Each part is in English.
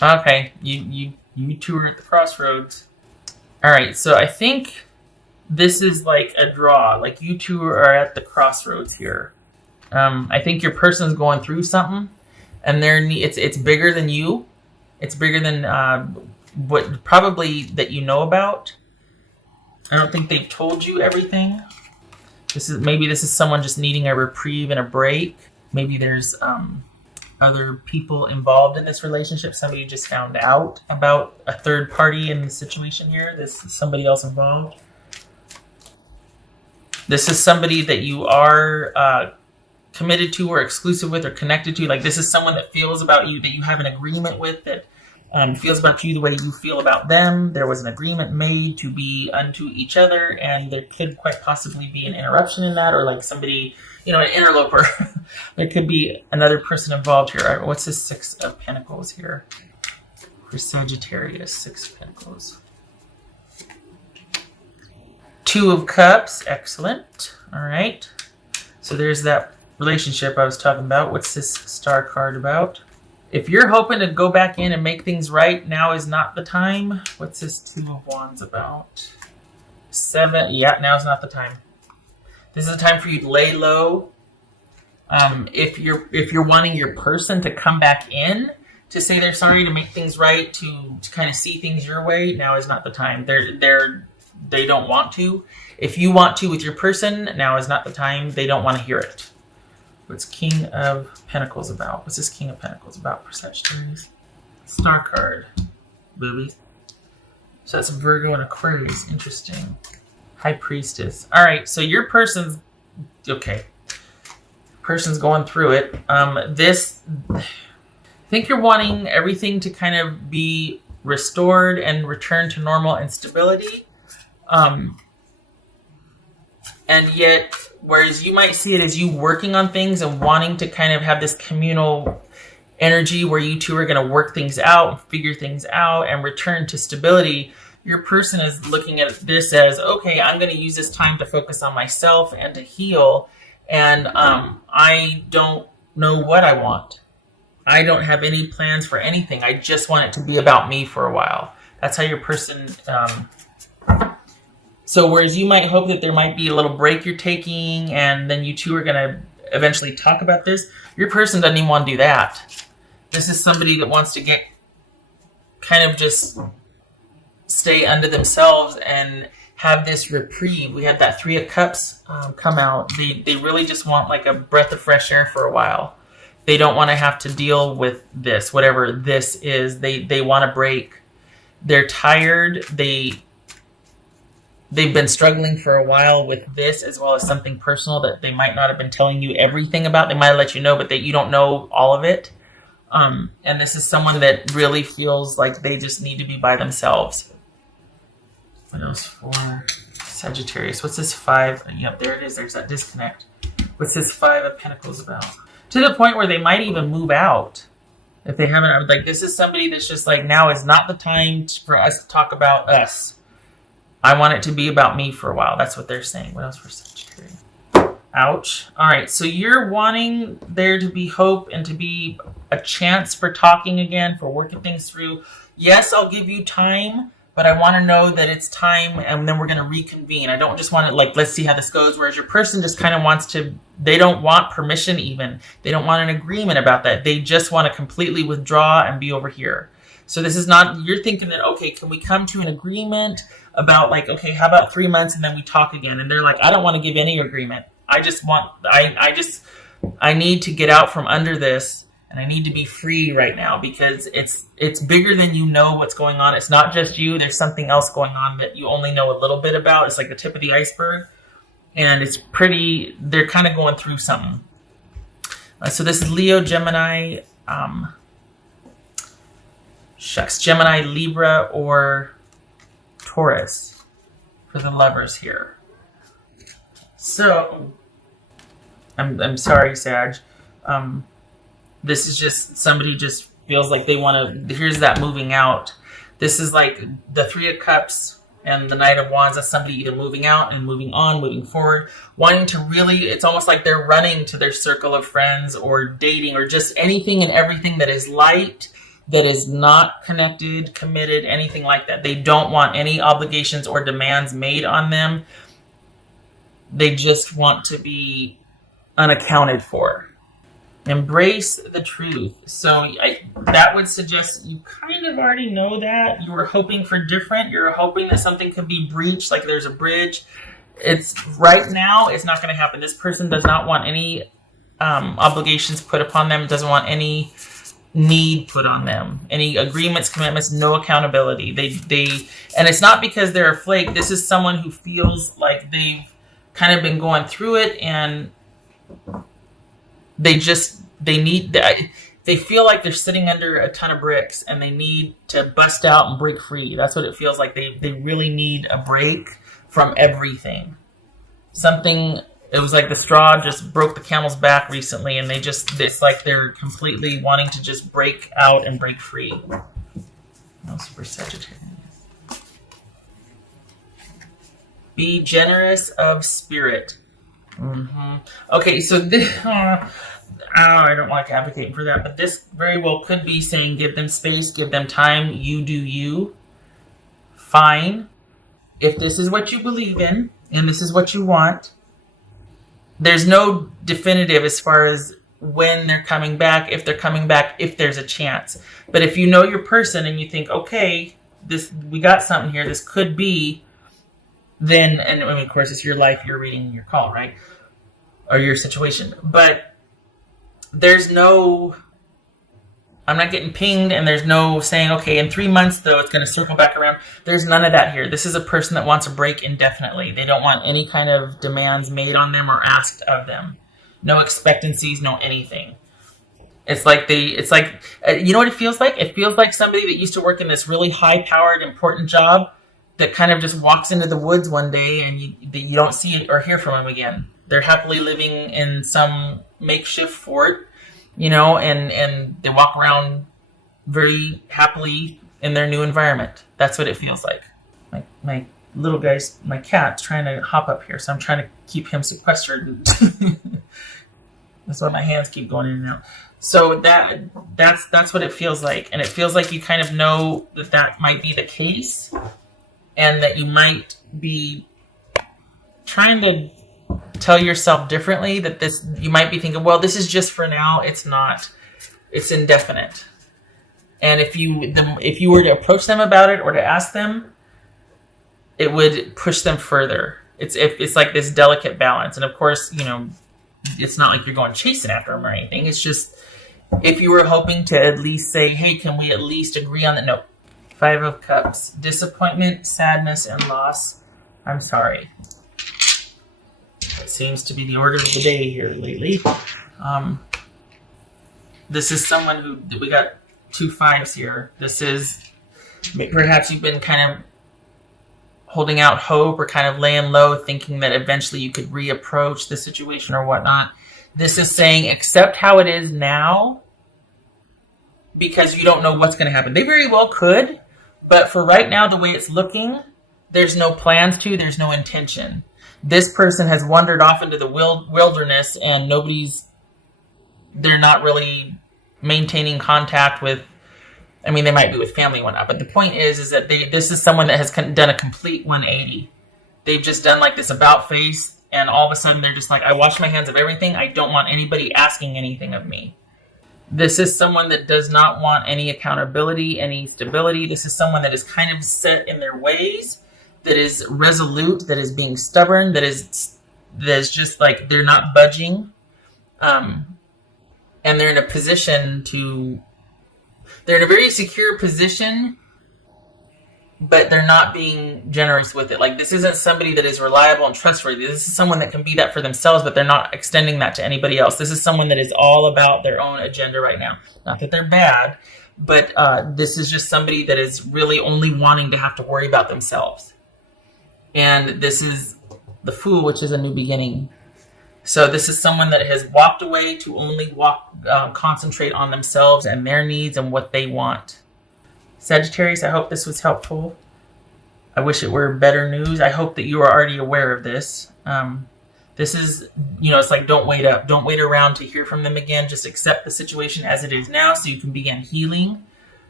Okay, you two are at the crossroads. All right, so I think this is like a draw. Like you two are at the crossroads here. I think your person's going through something, and it's bigger than you. It's bigger than what probably that you know about. I don't think they've told you everything. Maybe this is someone just needing a reprieve and a break. Maybe there's other people involved in this relationship. Somebody just found out about a third party in the situation here. This is somebody else involved. This is somebody that you are committed to or exclusive with or connected to. Like this is someone that feels about you, that you have an agreement with, that feels about you the way you feel about them. There was an agreement made to be unto each other, and there could quite possibly be an interruption in that, or like somebody, an interloper. There could be another person involved here. All right, what's this 6 of Pentacles here? For Sagittarius, 6 of Pentacles. 2 of Cups, excellent. All right. So there's that relationship I was talking about. What's this Star card about? If you're hoping to go back in and make things right, now is not the time. What's this 2 of Wands about? 7, yeah, now's not the time. This is a time for you to lay low. If you're wanting your person to come back in to say they're sorry, to make things right, to kind of see things your way, now is not the time. They don't want to. If you want to with your person, now is not the time. They don't want to hear it. What's King of Pentacles about? What's this King of Pentacles about for Sagittarius? Star card, boobies. So that's a Virgo and Aquarius. Interesting. High Priestess. All right, so your person's okay. Person's going through it. I think you're wanting everything to kind of be restored and return to normal and stability. And yet, whereas you might see it as you working on things and wanting to kind of have this communal energy where you two are going to work things out and figure things out and return to stability, your person is looking at this as, okay, I'm going to use this time to focus on myself and to heal. And I don't know what I want. I don't have any plans for anything. I just want it to be about me for a while. That's how your person... So whereas you might hope that there might be a little break you're taking and then you two are going to eventually talk about this, your person doesn't even want to do that. This is somebody that wants to get kind of just stay under themselves and have this reprieve. We had that 3 of Cups come out. They really just want like a breath of fresh air for a while. They don't want to have to deal with this, whatever this is. They want a break. They're tired. They've been struggling for a while with this, as well as something personal that they might not have been telling you everything about. They might have let you know, but you don't know all of it. And this is someone that really feels like they just need to be by themselves. What else for Sagittarius? What's this 5? Yep, there it is. There's that disconnect. What's this 5 of Pentacles about? To the point where they might even move out. If they haven't, like, this is somebody that's just like, now is not the time for us to talk about us. I want it to be about me for a while. That's what they're saying. What else for Sagittarius? Ouch. All right. So you're wanting there to be hope and to be a chance for talking again, for working things through. Yes, I'll give you time, but I want to know that it's time and then we're going to reconvene. I don't just want to like, let's see how this goes. Whereas your person just kind of wants to, they don't want permission even. They don't want an agreement about that. They just want to completely withdraw and be over here. So this is not, you're thinking that, okay, can we come to an agreement about like, okay, how about 3 months and then we talk again? And they're like, I don't want to give any agreement. I need to get out from under this and I need to be free right now because it's bigger than you know what's going on. It's not just you. There's something else going on that you only know a little bit about. It's like the tip of the iceberg and they're kind of going through something. So this is Leo, Gemini, Gemini, Libra, or Taurus for the lovers here. So, I'm sorry, Sag. This is just, somebody just feels like they want to, here's that moving out. This is like the 3 of Cups and the Knight of Wands. That's somebody either moving out and moving on, moving forward, wanting to really, it's almost like they're running to their circle of friends or dating or just anything and everything that is light, that is not connected, committed, anything like that. They don't want any obligations or demands made on them. They just want to be unaccounted for. Embrace the truth. So that would suggest you kind of already know that. You were hoping for different. You're hoping that something could be breached, like there's a bridge. It's right now, it's not going to happen. This person does not want any obligations put upon them, doesn't want any need put on them, any agreements, commitments, no accountability. They and it's not because they're a flake. This is someone who feels like they've kind of been going through it, and they feel like they're sitting under a ton of bricks and they need to bust out and break free. That's what it feels like. They really need a break from everything. It was like the straw just broke the camel's back recently, and it's like they're completely wanting to just break out and break free. No, super Sagittarius. Be generous of spirit. Mm-hmm. Okay, so this, I don't like advocating for that, but this very well could be saying give them space, give them time, you do you. Fine. If this is what you believe in, and this is what you want, there's no definitive as far as when they're coming back, if they're coming back, if there's a chance. But if you know your person and you think, okay, we got something here, this could be, then, and of course it's your life, you're reading your call, right? Or your situation. But I'm not getting pinged, and there's no saying, okay, in 3 months though, it's going to circle back around. There's none of that here. This is a person that wants a break indefinitely. They don't want any kind of demands made on them or asked of them. No expectancies, no anything. It's like, you know what it feels like? It feels like somebody that used to work in this really high-powered, important job that kind of just walks into the woods one day and you don't see it or hear from them again. They're happily living in some makeshift fort, and they walk around very happily in their new environment. That's what it feels like. My little guy's, my cat's trying to hop up here, so I'm trying to keep him sequestered. That's why my hands keep going in and out. So that's what it feels like. And it feels like you kind of know that might be the case, and that you might be trying to tell yourself differently, that you might be thinking, well, this is just for now. It's not. It's indefinite. And if you were to approach them about it or to ask them, it would push them further. It's like this delicate balance. And of course, it's not like you're going chasing after them or anything. It's just, if you were hoping to at least say, hey, can we at least agree on that? No. 5 of Cups. Disappointment, sadness, and loss. I'm sorry. It seems to be the order of the day here lately. This is someone who, we got 2 5s here. This is, perhaps you've been kind of holding out hope or kind of laying low, thinking that eventually you could reapproach the situation or whatnot. This is saying accept how it is now, because you don't know what's going to happen. They very well could, but for right now, the way it's looking, there's no plans to, there's no intention. This person has wandered off into the wilderness, and they're not really maintaining contact with, they might be with family and whatnot, but the point is that this is someone that has done a complete 180. They've just done like this about face, and all of a sudden they're just like, I wash my hands of everything. I don't want anybody asking anything of me. This is someone that does not want any accountability, any stability. This is someone that is kind of set in their ways, that is resolute, that is being stubborn, that is just like they're not budging. And they're in a position they're in a very secure position, but they're not being generous with it. Like, this isn't somebody that is reliable and trustworthy. This is someone that can be that for themselves, but they're not extending that to anybody else. This is someone that is all about their own agenda right now. Not that they're bad, but this is just somebody that is really only wanting to have to worry about themselves. And this is the Fool, which is a new beginning. So this is someone that has walked away to only concentrate on themselves and their needs and what they want. Sagittarius, I hope this was helpful. I wish it were better news. I hope that you are already aware of this. This is, it's like, don't wait up. Don't wait around to hear from them again. Just accept the situation as it is now so you can begin healing.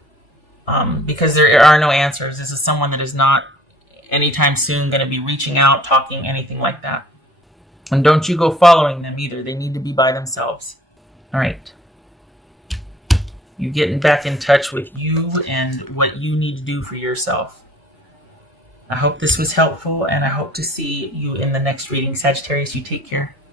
because there are no answers. This is someone that is not anytime soon going to be reaching out, talking, anything like that. And don't you go following them either. They need to be by themselves. All right. You getting back in touch with you and what you need to do for yourself. I hope this was helpful, and I hope to see you in the next reading. Sagittarius, you take care.